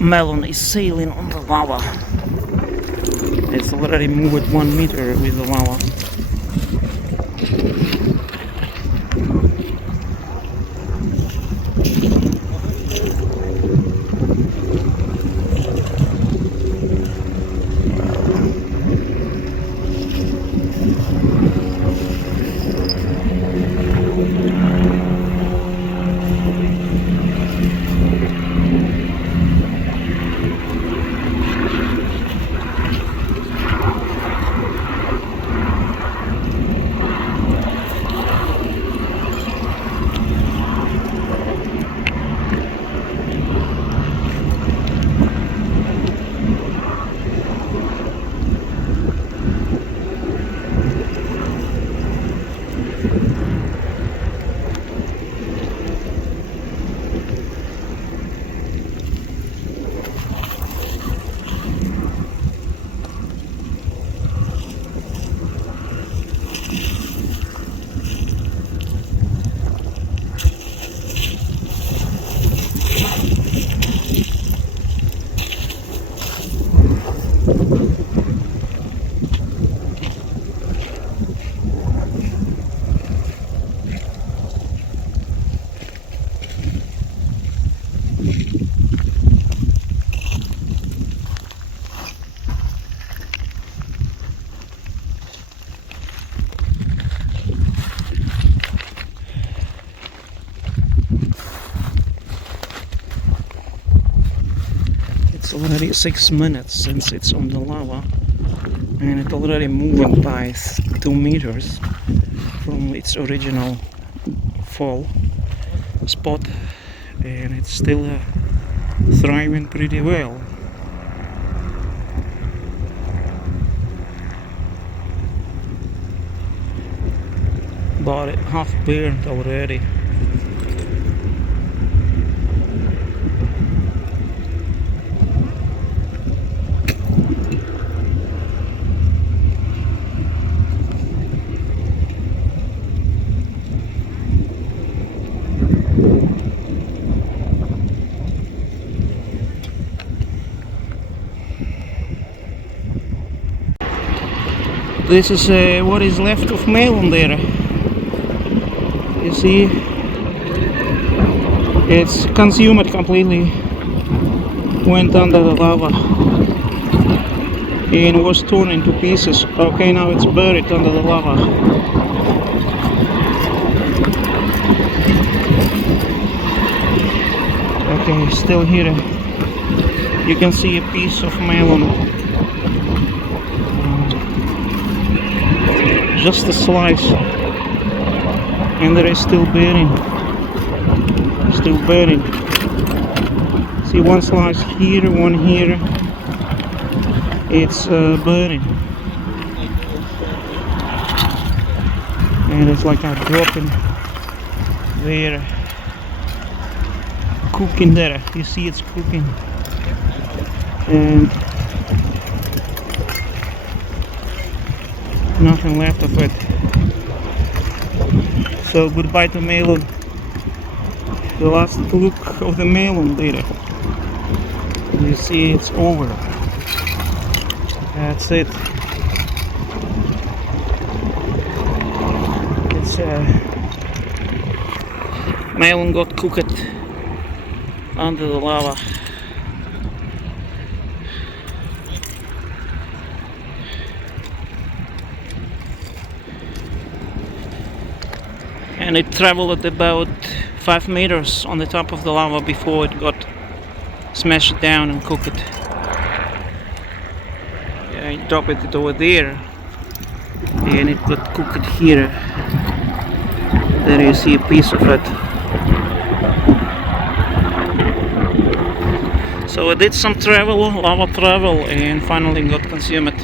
Melon is sailing on the lava. It's already moved 1 meter with the lava. It's already 6 minutes since it's on the lava, and it already moved by 2 meters from its original fall spot, and it's still thriving pretty well. But it half burnt already. This is what is left of Melon there. You see, it's consumed completely, went under the lava and was torn into pieces. Okay, now it's buried under the lava. Okay, still here. You can see a piece of Melon. Just a slice, and there is still burning. See, one slice here, one here. It's burning, and it's like a dropping there, cooking there. You see, it's cooking, and nothing left of it. So goodbye to Melon. The last look of the Melon there. You see, it's over. That's it. It's Melon got cooked under the lava. And it traveled at about 5 meters on the top of the lava before it got smashed down and cooked. Yeah, I dropped it over there, and it got cooked here. There you see a piece of it. So I did some travel, lava travel, and finally got consumed.